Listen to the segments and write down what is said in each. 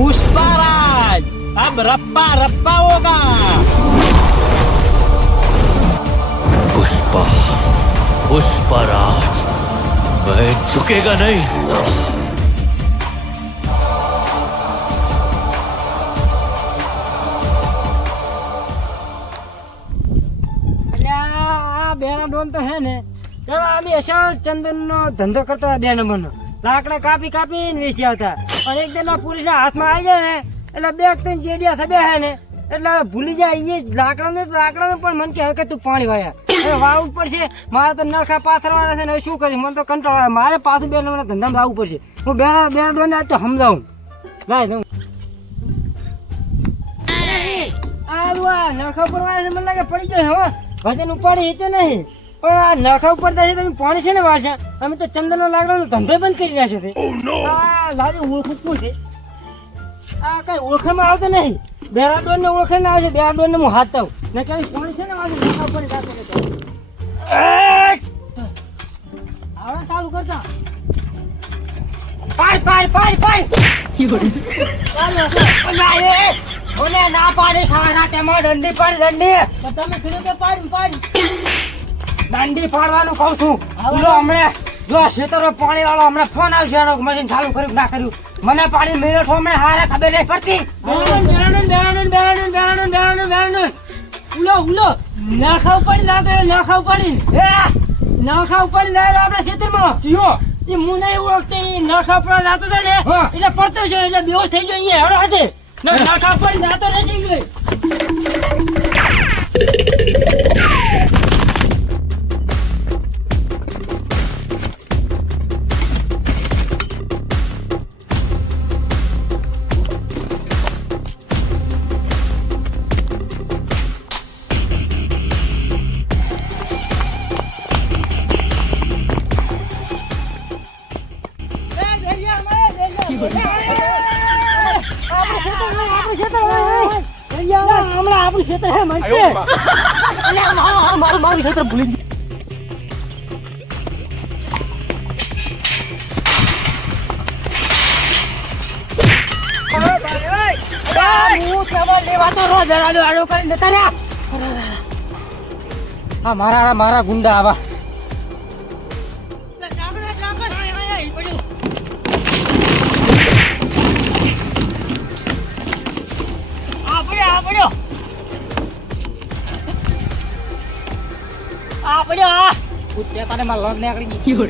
पुष्पराज अब रप्पा रप्पा होगा। पुष्पा पुष्पराज वह झुकेगा नहीं साला। બેના ડોન તો હે ને અમે અસલ ચંદન નો ધંધો કરતા 2 નંબર નો લાકડા કાપી કાપીને વેચી આવતા અને એક દિન પોલીસ ના હાથમાં આવી જાય ને એટલે 2-3 જેડિયા સબે હે ને એટલે ભૂલી જાય એ લાકડા પણ મન કે તું પાણી વાયા વાવું પડશે મારે તો નખા પાથરવાના છે ને શું કરીશ મને તો કંટાળો આવે મારે પાછું 2 નંબર ધંધામાં આવવું પડશે હું બેના ડોન આજ તો સમજાવું લાય દઉં આ નખા ઉપર વાય છે મને લાગે પડી જાય હવે વજન ઉપાડી હેતો નહીં પણ આ નખા ઉપર થાય તમે પાણી છે ને વાસા અમે તો ચંદનનો લાકડાનો ધંધો બંધ કરી રહ્યા છે આ લાગે ઓળખું શું છે આ કઈ ઓળખાણમાં આવતો નહીં બેરા ડોન ને ઓળખાણ આવે છે બેરા ડોન ને હું હાથ આવું ને કઈ પાણી છે ને વાસા નખા ઉપર આવડા ચાલુ કરતા ઓને ના પાડી સારા તેમાં દંડી પાડી દંડી તમે કીધું કે પાડી દંડી પાડવાનું કહું છું બોલો હમણે જો ખેતરો પાણી વાળો હમણે ફોન આવશે એનો મશીન ચાલુ કર્યું ના કર્યું મને પાણી મેળો છો હમણે હારે ખબર નહીં પડતી ઉલો નાખા ઉપાડી નાખા ઉપાડી ના આપડે ખેતરમાં એ હું નહીં ઓળખતી નાખા ઉપર નાતો ને એટલે પડતો છે એટલે બેહોશ થઈ ગયો અહીંયા હડો હટે નાખા ઉપર નાતો નથી ગયો આપણું ખેતર હે મારું ખેતર ભૂલી મારા ગુંડા આવા પડ્યો કુત્તે તારે માં લોગ નીકળી ગયો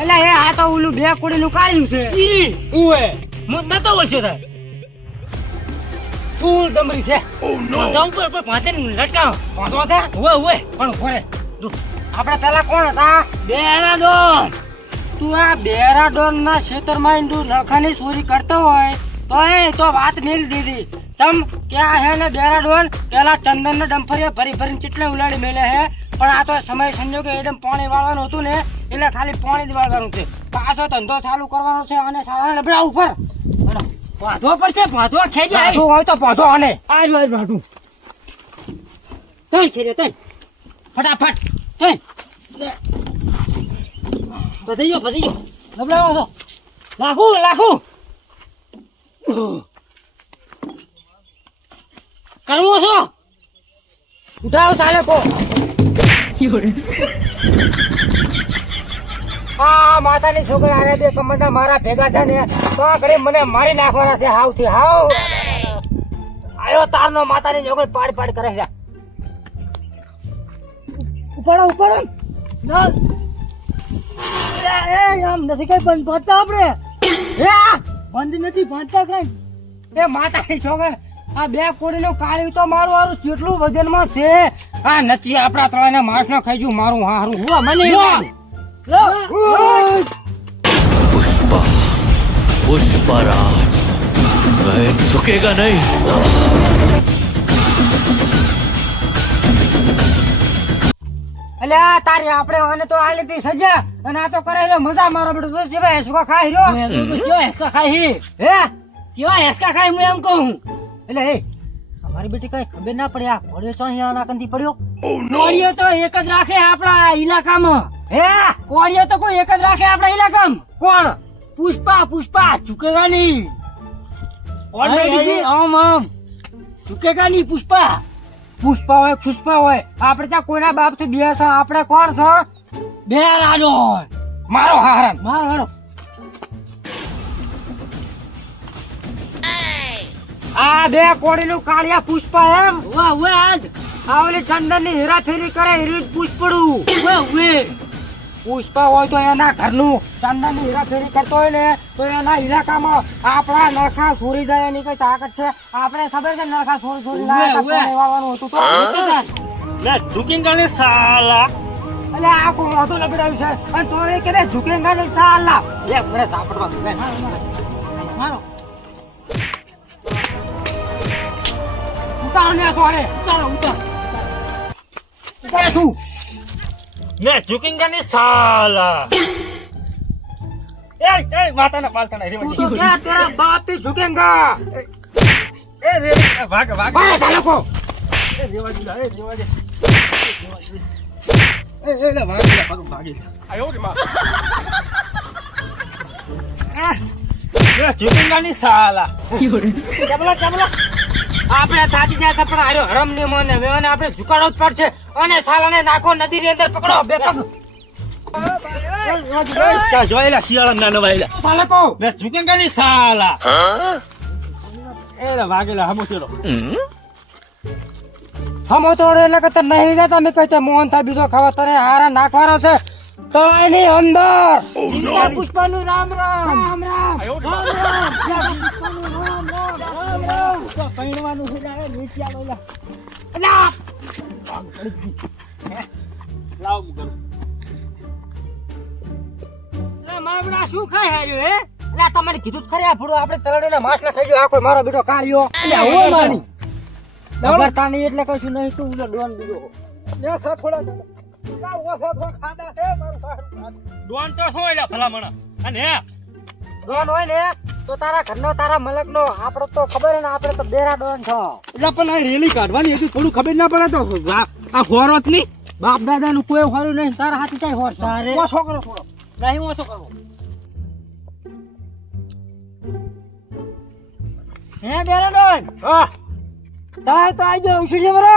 અલા એ આ તો ઓલું બે કોડી નું કાળ્યું છે ઓએ મુદ નતો ઓછો થાય ફૂલ ડમરી છે જંપર પર ભાતે લટકાવ ભાતો છે ઓએ પણ ફરે આપણે પેલા કોણ હતા બેરા ડોન તું આ બેરા ડોન ના ખેતરમાં તું નખાની ચોરી કરતો હોય તો વાત મેલી દીધી તમ ક્યાં હે ને બેરા ડોન પેલા ચંદન નો ડમ્ફર ભરી ચીટલે ઉલાડી મેલે હે પણ આ તો સમય સંજોગે એકદમ પાણી વાળવાનું હતું ને એટલે ખાલી પાણી જ વાળવાનું છે પાછો ધંધો ચાલુ કરવાનો છે અને સારા લબડા ઉપર ભાધો પડશે ભાધો ખેજે હોય તો ભાધો અને આજ ભાધું તઈ ખેજે તઈ ફટાફટ તઈ બધી ગયો લબડાવો છો લાખું કરવો છો ઉઠાવ ચાલે કો આ માતાની છોકરા આને 2 કમંડા મારા ભેગા છે ને તો ઘરે મને મારી નાખવાના છે હાવથી હાવ આયો તારનો માતાની છોકરી પાડ કરે છે ઉપાડો ના આમ નથી કઈ બંધ બાંધતા આપણે બંધ નથી બાંધતા કઈ એ માતાની છોકર આ 2 કોડીનું કાળ્યું તો મારું હારું કેટલું વજનમાં છે આ નથી આપડા ત્રણેય માસ નો ખાઈ ગયું મારું હારું મને पुष्पा पुष्पराज वह झुकेगा नहीं साला। અલ્યા તારી આપણે આને તો આ લીધી સજા અને આ તો કરાયેલો મજા મારો બેટો તો જેવા હેસકા ખાઈ રહ્યો કેવા હેસકા ખાઈ હે જેવા હેસકા ખાઈ હું એમ કહું એટલે હે મારી બેટી કઈ ખબર ના પડી આ ઘોડિયો ચો અહીંયા આના કંથી પડ્યો ઘોડિયો તો એક જ રાખે આપણા ઇલાકામાં હે ઘોડિયો તો કોઈ એક જ રાખે આપણા ઇલાકામાં કોણ પુષ્પા ઝુકેગા નહીં આમ ઝુકેગા નહીં પુષ્પા હોય આપણે ત્યાં કોઈના બાપ થી બે છે આપણે કોણ છો બે રાડો મારો હારો આ બે કોડીનું કાળિયા પુષ્પા એમ આજ આવલી ચંદન ની હેરાફેરી કરે હીરી પુષ્પડું પુષ્પા હોય તો એના ઘરનું ચંદન ની હેરાફેરી કરતો હોય ને તો એના ઇલાકામાં આપણા નરખા છોડી જાય એની કઈ તાકાત છે આપણે ખબર છે નરખા છોડી વાળવાનું હતું તો ઝુકેગા ને સાલા એટલે આ કોઈ મોટું લબડાવ્યું છે અને તો એ કે ઝુકેગા ને સાલા લે મને સાપડવા મારો ઉતારો ને સોરે ઉતાર તું મેં ઝુકેગા ને સાલા એ માતાના પાલતાના તું તો ક્યાં તેરા બાપ ही झुकेगा ભાગ મારા સાલકો ઝુકેગા ની સાલા ચબલા આપણે થાકી જાય તો પણ આર્યો હરમ ને મને વેવાને આપણે ઝુકાડવો જ પડશે અને સાલાને નાખો નદી ની અંદર પકડો બે પગ જોયેલા શિયાળા ના નવાયેલા સાલકો મેં ઝુકેગા ની સાલા એ વાગેલા હમો ચલો હમો તો એટલે કે તને નહીં જતા મેં કહે મોહન થાય બીજો ખાવા તને હારા નાખવાનો છે તળાઈ ની અંદર પુષ્પાનું રામ પૈણવાનું છે લાવ કરું મામડા શું ખાય હાર્યો હે એટલે તમારે કીધું ખરે આ ફૂડો આપણે તળડીના માસલા થઈ ગયો આ કોઈ મારો બેટો કાળિયો એટલે હું મારી નગરતા નહીં એટલે કશું નહીં તું ડોન બીજો ડોન તો શું એટલે ભલામણ અને ડોન હોય ને તો તારા ઘરનો તારા મલક નો આપડે તો ખબર ને આપડે તો બેરા ડોન છો એટલે પણ આ રેલી કાઢવાની હતી થોડું ખબર ના પડે તો આ હોરો જ નહીં બાપ દાદા નું કોઈ હોરું નહીં તારા હાથી કઈ હોર તારે ઓછો કરો થોડો નહીં ઓછો કરવો હે બેરા ડોન હા તારે તો આજો ઉછળી બરો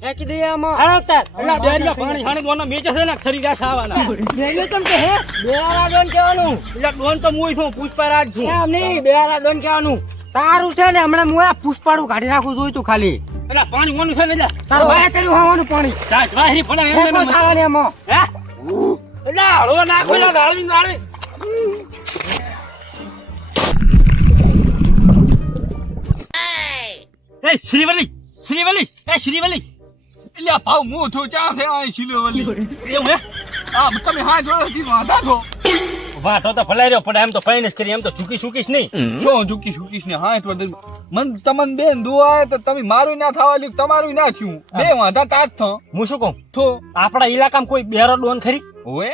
ફેંકી દઈએ આમાં હળતર એટલે બેરિયા પાણી હાણે દોના મેચ છે ને ખરી ગાસ આવવાના બેરિયો તમ કે હે બેરા ડોન કહેવાનું એટલે ડોન તો મુય છું પુષ્પરાજ છું એમ નહીં બેરા ડોન કહેવાનું તારું છે ને હમણાં હું આ પુષ્પાડું કાઢી નાખું જોઈ તું ખાલી એટલે પાણી ઓનું છે ને એટલે તાર ભાઈ કર્યું હોવાનું પાણી ચાલ વાહરી પડે ફેંકો સાલાને એમાં હે એટલે હળવો નાખો એટલે ડાળવી એ શ્રીવલી એટલે ભાવ મો થો ચા છે આ શ્રીવલી એવું હે આ તમે હા જો વાંધા છો વાંધો તો ભલાઈ રહ્યો પણ એમ તો ફાઇનેન્સ કરી એમ તો ઝૂકીશ નહીં શું ઝૂકીશ ને હા તો મન તમને બેન દુઆ તો તમે મારું ના થવા લ્યું તમારું ના થયું બે વાંધા તાજ થો હું શું કહું તો આપણા ઇલાકામાં કોઈ બેરો ડોન ખરી ઓએ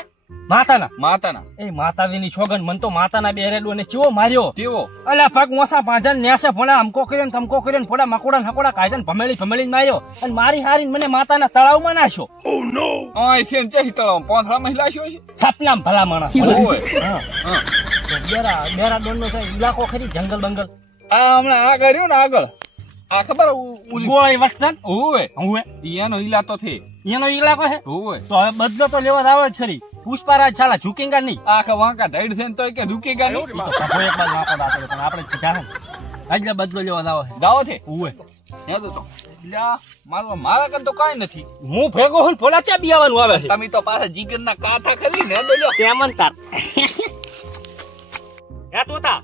માતાના એ માતાજીની છોગન મન તો માતાના બેરે ડોને ચેવો માર્યો કેવો અલ્યા પગ મોસા પાંજન નેસે ભોળા અમકો કર્યો ને તમકો કર્યો ને ફોડા મકોડા હકોડા કાઢન ભમેળી માર્યો અને મારી હારીને મને માતાના તળાવમાં નાખ્યો ઓ નો આ સેમ ચેહી તળાવ પોથળા મહિલા છો સપનામ ભલા માણસ ઓય હા બેરા ડોનનો છે ઇલાકો ખરી જંગલ બંગલ આ હમણાં આ કર્યું ને આગળ આ ખબર ગોળી વટન ઓય એનો ઇલાકો છે એનો ઇલાકો છે ઓય તો હવે બદલો તો લેવા આવે જ ખરી પુષ્પારાજ સાલા ઝુકેગા નહીં આખા વાંકા ઢાઈડ છે તો કે ઝુકેગા નહીં એક બાદ વાંકો દાખલો પણ આપણે સીધા એટલે બદલો લેવા દાવો છે ઓય હે તો મારા કન તો કાઈ નથી હું ભેગો હું ભોલા ચા બિયાવાનું આવે છે તમે તો પાછા જીગરના કાથા કરી ને દો કેમન તાર હે તોતા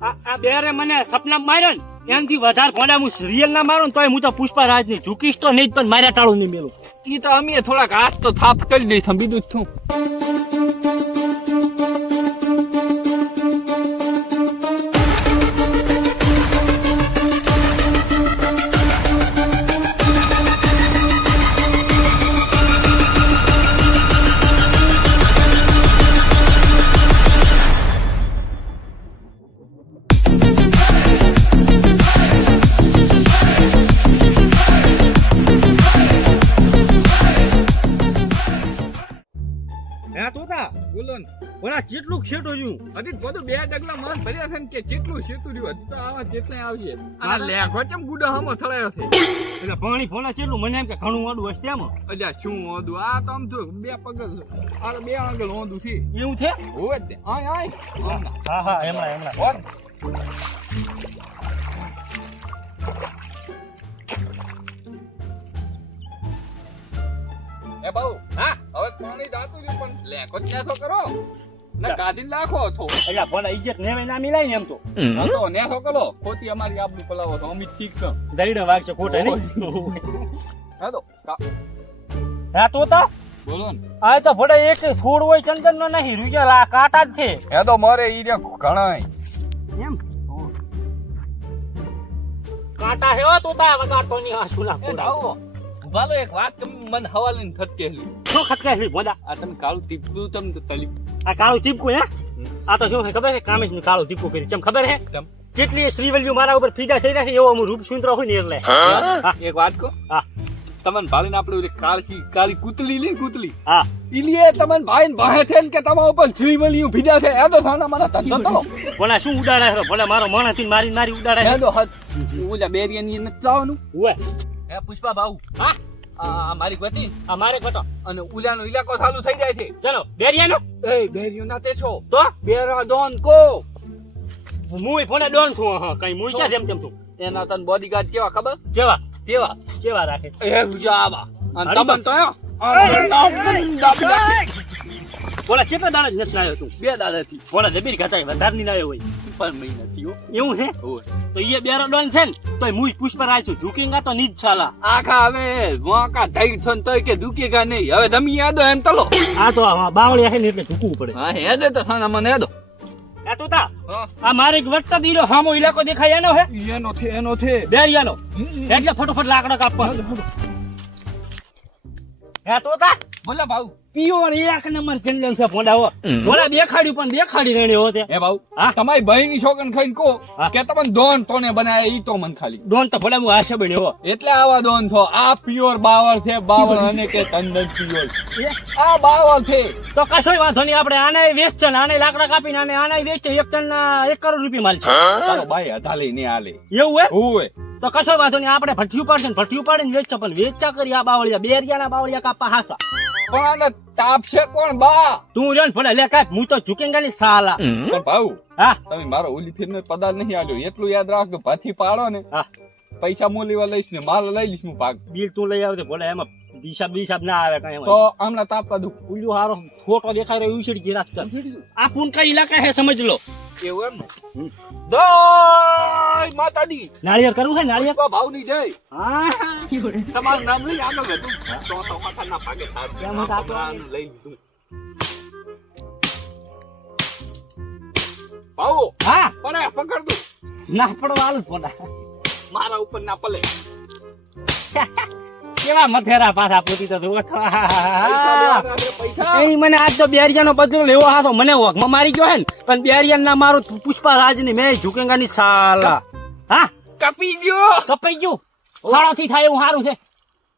આ બેરે મને સપના માર્યો ને એમથી વધારે ભોડા હું રિયલ ના મારું તોય હું તો પુષ્પારાજ ની ઝૂકીશ તો નહીં પણ માર્યા ટાળું નહીં મેલું એ તો અમે થોડાક હાથ તો થાપ કરી દઈ બીજું જ છું બોલો ને ઓલા કેટલું ખેટો રહ્યું હજી બધું 2 ડગલા માન ભર્યા છે ને કે કેટલું શેતું રહ્યું હજી તો આવા જેટલા આવશે આ લેખો ચમ ગુડો હમો થળાયો છે એટલે પાણી ફોના કેટલું મને એમ કે ઘણું વાડું હશે તેમાં અલ્યા શું ઓદું આ તો આમ જો 2 પગલ આ 2 આંગળ ઓદું છે એવું છે હોય તે આય હા હા એમણા હોર એ બાઉ હા હવે પાણી દાતું રહ્યું પણ લેખો જ નેસો કરો ને કાઢીને લાખો થો એટલે ભલા ઇજ્જત નેવે ના મિલાય ને એમ તો તો નેસો કરો ખોટી અમારી આબરૂ પલાવો તો અમિત ઠીક છે દરીડો વાગશે ખોટે નહીં હા તો હા તો તા બોલો ને આ તો ભડે એક છોડ હોય ચંદન નો નહીં રૂજલા કાંટા જ છે એ તો મારે ઈ રે ઘણાય એમ કાંટા હે તો તા વગાડતો ની હાસુલા આવો ભાલો એક વાત મને હવાલે ને થતી હતી શું ખટકાય છે બોડા આ તમે કાળું ટીપકું તમે તો તલી આ કાળું ચીપકું હે આ તો શું છે ખબર છે કામેશ નું કાળું ચીપકું કરી ચમ ખબર હે તમ જેટલી શ્રીવલ્યુ મારા ઉપર ફીદા થઈ રહ્યા છે એવો હું રૂપ સુંદર હોય ને એટલે એક વાત કહો હા તમને ભાળીને આપણે ઓલી કાળી કૂતલી લે કૂતલી હા ઈલીએ તમને ભાઈ ભાહે છે ને કે તમારા ઉપર શ્રીવલ્યુ ભીજા છે એ તો સાના મારા ધંધો કરો બોલા શું ઉડાડે છે ભલે મારો માણસ થી મારી ઉડાડે એ તો હદ ઓલા બેરિયાની નથી જવાનું ઓય હે પુષ્પા બાબુ હા આ મારી ગતિ આ મારે કટો અને ઉલાનો ઇલાકો ચાલુ થઈ જાય છે ચલો બેરિયાનો એ બેરિયો ના તે છો તો બેરા ડોન કો મુય ફોને ડોન છું હા કઈ મુય છે જેમ તેમ છું એના તન બોડીગાર્ડ કેવા ખબર જેવા કેવા જેવા રાખે એ હુજાવા અને હરી તમન તો બોલા કેટલા દાડા જ નથી લાવ્યો તું 2 દાડાથી બોલા જબીર ખાતા વધારે ની લાવ્યો હોય પણ મહિના થયો એવું છે ઓય તો એ બેરો ડોન છે ને તોય મુય પુષ્પરાય છું ઝુકેંગા તો નીજ છાલા આખા હવે વાંકા ઢાઈ થન તોય કે દુકેગા નહીં હવે તમે યાદો એમ તલો આ તો બાવળિયા છે ને એટલે ઝૂકવું પડે હા હેદે તો સાના મને હેદો આ તો તા આ મારે એક વટતા દીરો હામો ઇલાકો દેખાય એનો હે એનો છે બેરિયાનો એટલે ફટોફટ લાકડા કાપવા હે તો તા બોલા ભાઉ પ્યોર એક નંબર ચંદન છે ફોડાવો બોલા દેખાડ્યું પણ દેખાડી રેણી હોતે એ ભાઉ હા? તમારી બહેની છોકન ખાઈને કહો હા. કે તમને દોન તોને બનાવે ઈ તો મન ખાલી ડોન તો ફોડા હું આશે બન્યો એટલે આવા દોન થો આ પ્યોર બાવળ છે બાવળ અને કે ચંદન પ્યોર આ બાવળ છે તો કશોય વાંધો નહીં આપણે આને વેચશે ને આને લાકડા કાપીને આને વેચે 1 ટનના 1 કરોડ રૂપિયા માલ છે તારો ભાઈ હતાલે ને આલે એવું હે ઓય તો કશો વાંધો નહીં આપણે ભઠ્ઠિયું પાડશે ને ભઠ્ઠિયું પાડીને વેચશે પણ વેચા કરી આ બાવળિયા બેરિયાના બાવળિયા કાપા હાસા પણ આને તાપ છે કોણ બા તું રહ્યો ને ફોડા લે કાપ હું તો ઝુકેંગા ની સાલા પણ ભાઉ હા તમે મારો ઓલી ફીરનો પદાર નહીં આલ્યો એટલું યાદ રાખજો પાછી પાડો ને હા પૈસા મોલીવા લઈશ ને માલ લઈ લઈશ હું ભાગ બિલ તું લઈ આવજે બોલે એમાં બિસાબ ના આવે કઈ તો આમના તાપવા દઉં ઉલ્લું હારો ફોટો દેખાય રહ્યો ઉછળી ગઈ રાત આ પુનકા ઇલાકા હે સમજ લો એવું એમ જય માતાજી નાળિયેર કરવું છે નાળિયેર ભાવની જય હા તમારું નામ લઈ આગળ હતું તો માથાના ભાગે કેમ હતા તો? લઈ લીધું ભાવ હા પડે પકડ દઉં ના પડવા ફોટા મારા ઉપર ના પલે કેવા મથેરા પાછા પૂતી તો પૈસા એ મને આજ તો બેરિયાનો બદલો લેવો હાથો મને વખમાં મારી ગયો હે ને પણ બેરિયા ના મારું પુષ્પારાજ ની મેં ઝુકેંગા ની સાલા હા કપી ગયો કપાઈ ગયું ફાળો થી થાય એવું સારું છે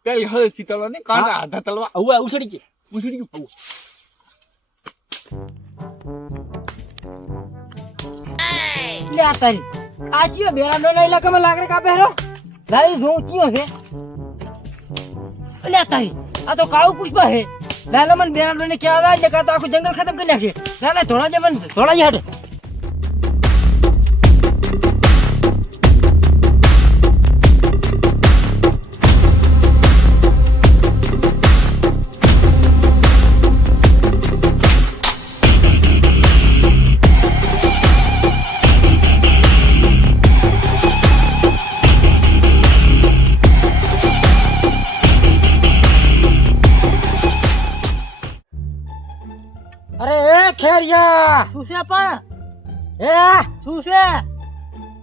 કઈ હળ ચીતળો ને કાંટા હાથા તલવા હવે ઉછળી ગઈ ઉછળી ગયું લે આ તારી આ ચિયો બેરાડોના ઇલાકામાં લાકડા કાપે હેરો લાઈ જો ચિયો છે લે આ તારી આ તો કાળું પુષ્પા હે લાલા મને બેરાડોને ક્યાં આવે એટલે તો આખું જંગલ ખતમ કરી નાખે લાલા થોડા જમન થોડા જ હટ खेरिया सुसे पण सुसे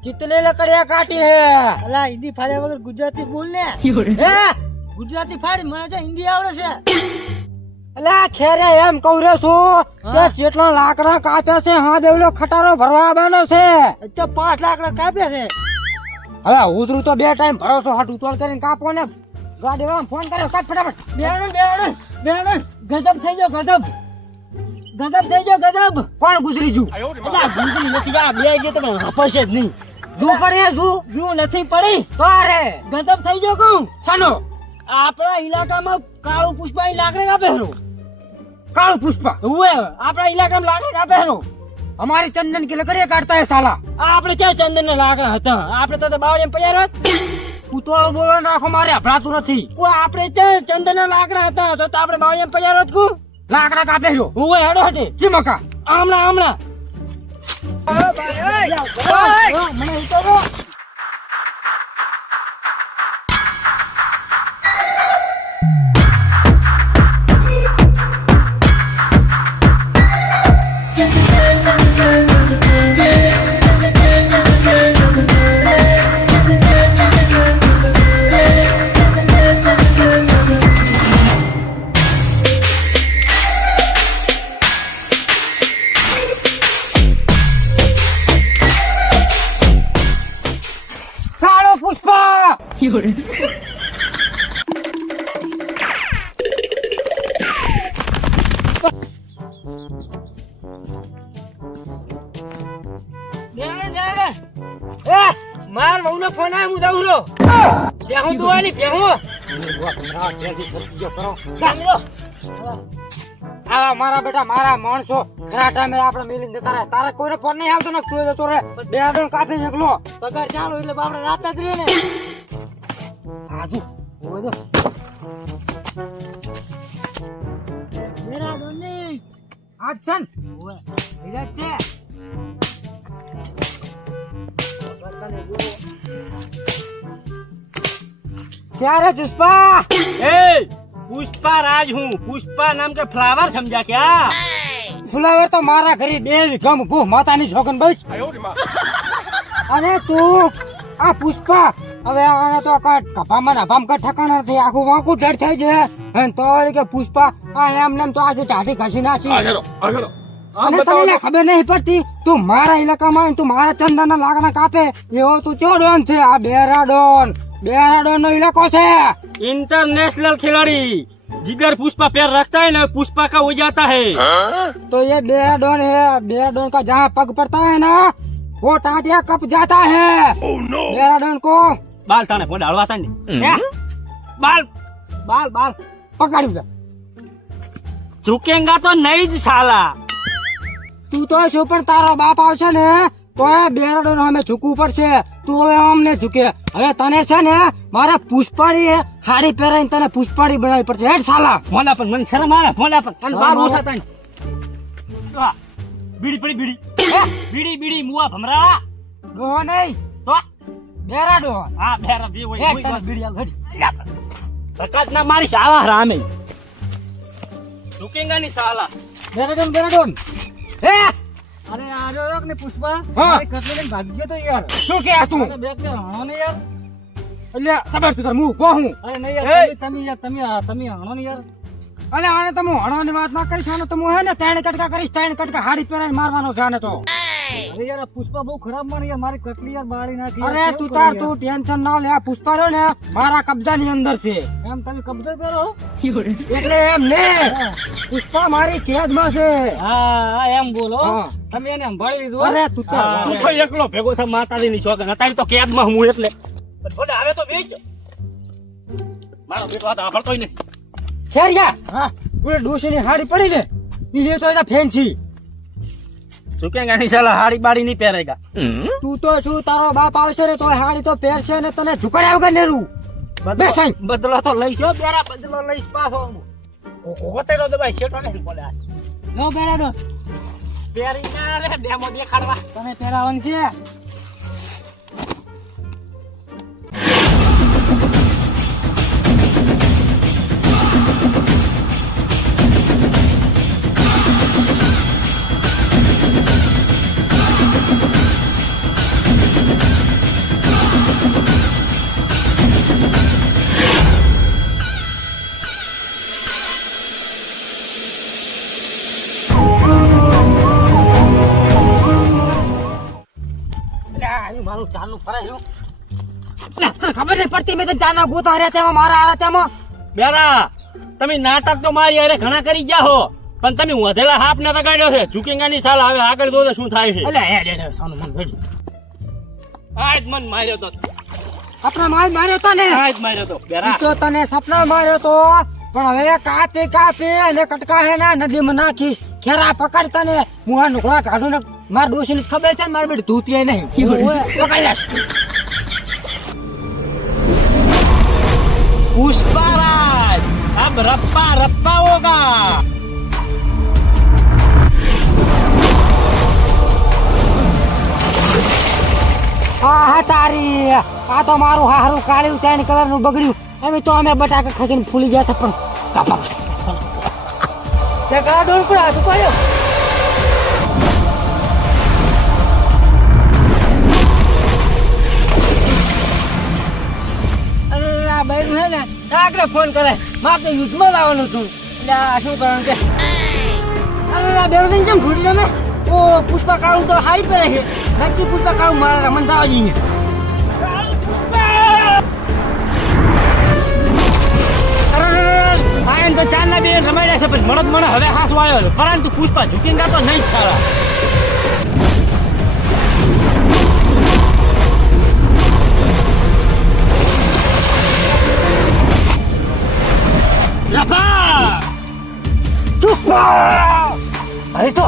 कितने लकड़ियां काटी है अला हिंदी फाड़े वगैरह गुजराती बोल ने गुजराती फाड़ी મને તો હિન્દી આવડે છે અલા ખેરે એમ કહું રે છું કે જેટલા લાકડા કાપ્યા છે હા દેવલો ખટારો ભરવા આવવાનો છે તો 5 લાકડા કાપ્યા છે હવે ઉધરું તો 2 ટાઈમ ભરોસો હાટ ઉતોળ કરીને કાપો ને ગાડી વાળા ફોન કર્યો કાપ ફટાફટ બેણ ગજબ થઈ ગયો ગજબ ગજબ થઈ ગયો ગજબ. કોણ ગુજરી જુ? અલા ગુજરી નથી આ બે જે તમે હપશે જ નહીં. જુ પડે જુ નથી પડી તો અરે ગજબ થઈ ગયો કહું. સાનો આપણા ઇલાકામાં કાળું પુષ્પા લાકડે કાપેલો. કાળું પુષ્પા ઉવે આપણા ઇલાકામાં લાકડે કાપેલો. અમારી ચંદન की लकड़ियां काटता है साला. આપણે ક્યાં ચંદન ના લાકડા હતા? આપણે તો બાવળીમાં પડ્યા હોત. ઉતવાળો બોલવા નાખો મારે અભરાતું નથી. આપણે ક્યાં ચંદન ના લાકડા હતા તો આપણે બાવળીમાં પડ્યા હોત. કુ લાકડા કાપેલો ઉવે હેડો હટે ચીમકા આમણા મને ઉતારો. કાળો પુષ્પા માર મઉનો ફોન આવે હું જાઉં રો બેહું દુવાની બેહું આ મારા બેટા મારા માણસો ખરા ટાઈમે આપણે મિલીને જતા રહે. તારે કોઈને ફોન નહીં આવતો ને તું જતો રે બે આડો કાપી નીકળો પગાર ચાલુ એટલે આપણે રાત જ રહે ને આજુ બોલો મેરા ડોની આજ છન ઓએ વિરાટ છે ક્યારે પુષ્પા ए पुष्पा राज हूँ पुष्पा नाम के फ्लावर समझा क्या ફુલાવર તો મારા ઘરે બે ગમ ભૂ માતાની છોકન બસ અને તું આ પુષ્પા હવે આને તો કપામાં નભામ કા ઠકાણા નથી આખું વાંકું ડર થઈ જાય અને તો કે પુષ્પા આ એમ નેમ તો આજે ટાઢી ઘસી નાખી અને તને લે ખબર નહીં પડતી તું મારા ઇલાકામાં તું મારા ચંદનના લાકડા કાપે એવો તું ચોડોન છે આ બેરાડોન નો ઇલાકો છે इंटरनेशनल खिलाड़ी जिधर पुष्पा पैर रखता है ना पुष्पा का हो जाता है तो ये बेराडोन है बेराडोन का जहाँ पग पड़ता है ना वो टाटिया कप जाता है बेराडोन को बाल ताने फोन डालवाता नहीं बाल बाल बाल પકડ્યું છે झुकेगा तो नहीं જ साला તું તો શું પણ તારો બાપ આવશે ને તો એ બેરાડોન અમે ઝૂકવું પડશે તું હવે અમને ઝૂકે હવે તને છે ને મારા પુષ્પાડી હાડી પહેરાઈને તને પુષ્પાડી બનાવવી પડશે હેડ સાલા ભોલા પણ મને શરમ આવે ભોલા પણ બાર ઓછા તાને બીડી પડી બીડી બીડી બીડી મુવા ભમરા ડો નહીં તો બેરાડોન હા બેરા બે હોય હેડ તને બીડી આલ હેડ પ્રકાશ ના મારી આવા રામે झुकेगा नहीं साला બેરાડોન હે અરે આજો રોક ને પુષ્પા હા. મારી કટલે લઈને ભાગી ગયો તો યાર શું કે તું અરે બેગ ને હણો ને યાર એટલે ખબર તું તાર મું કોહું અરે નહીં એ. યાર તમે હણો ને યાર અલે આને તમે હણવાની વાત ના કરીશ આને તમે હે ને ત્રણ કટકા કરીશ ત્રણ કટકા હાડી પહેરાઈને મારવાનો છે આને તો અરે યાર આ પુષ્પા બહુ ખરાબ માણી યાર મારી કટલી યાર બાળી નાખી યાર. અરે કેવું તું કરું તાર યાર? તું ટેન્શન ના લે આ પુષ્પા રહ્યો ને મારા કબજાની અંદર છે એમ તમે કબજો કરો એટલે એમ ને પુષ્પા મારી કેદમાં છે હા એમ બોલો હા. તમે એને સંભાળી લીધું અરે તું તાર તું તો એકલો ભેગો થા માતાજી ની છોકરા અત્યારે તો કેદમાં હું એટલે ભલે આવે તો વેચ મારો બેટો આ આફળતોય નહીં ખેરિયા હા કોઈ ડોશીની હાડી પડી ને ઈ લેતો એના ફેન્સી झुकेगा नहीं साला हाड़ी बाड़ी नहीं पहरेगा તું તો શું તારો બાપ આવશે ને તો હાડી તો પહેરશે ને તને ઝુકાડ્યા વગર નેરું બેસાઈ બદલો તો લઈશ હો બેરા બદલો લઈશ પાછો હોતેલો તો ભાઈ શેટો નહીં બોલે નો બેરાડો પેરી ના રે ડેમો દેખાડવા તને પહેરાવાનું છે મારું ચાલુ ફરાયું તને ખબર નહીં પડતી મેં તો જાના ગોતા રહ્યા તેમાં મારા આરા તેમાં બેરા તમે નાટક તો મારી અરે ઘણા કરી ગયા હો પણ તમે વધેલા હાફ ને તગાડ્યો છે ઝુકેગાની સાલ હવે આગળ દો શું થાય છે એટલે હે સોનું મન ભેડું આજ મન માર્યો તો સપના માર્યો તો ને આજ માર્યો તો બેરા તો તને સપના માર્યો તો પણ હવે કાપી અને કટકા હે ને નદીમાં નાખી ખેરા પકડ તને હું આ નુકડા કાઢું ને માર ડોશીને ખબર છે ને મારી બેટી ધૂતીએ નહીં પકડી લેશ पुष्पाराज अब रप्पा रप्पा होगा હા તારી આ તો મારું હારું કાળ્યું ત્રણ કલર નું બગડ્યું એમ તો અમે બટાકા ખાઈને ફૂલી ગયા હતા પણ કાપા તે ગાડોન પર હાથ પાયો અરે આ બૈરું હે ને આગળ ફોન કરે મારે તો યુદ્ધમાં લાવવાનું હતું એટલે આ શું કરવાનું કે અરે આ બેરું કેમ ફૂટી તમે ઓ પુષ્પા કાળું તો હારી પડે છે નક્કી પુષ્પા કાળું મારા રમણ થવા જઈએ આયન તો ચાર ના બે રમાઈ રહ્યા છે પણ મળદ મને હવે હાથ વાયો છે પરંતુ પુષ્પા ઝુકેંગા તો નહીં જ સારા પુષ્પા અરે તો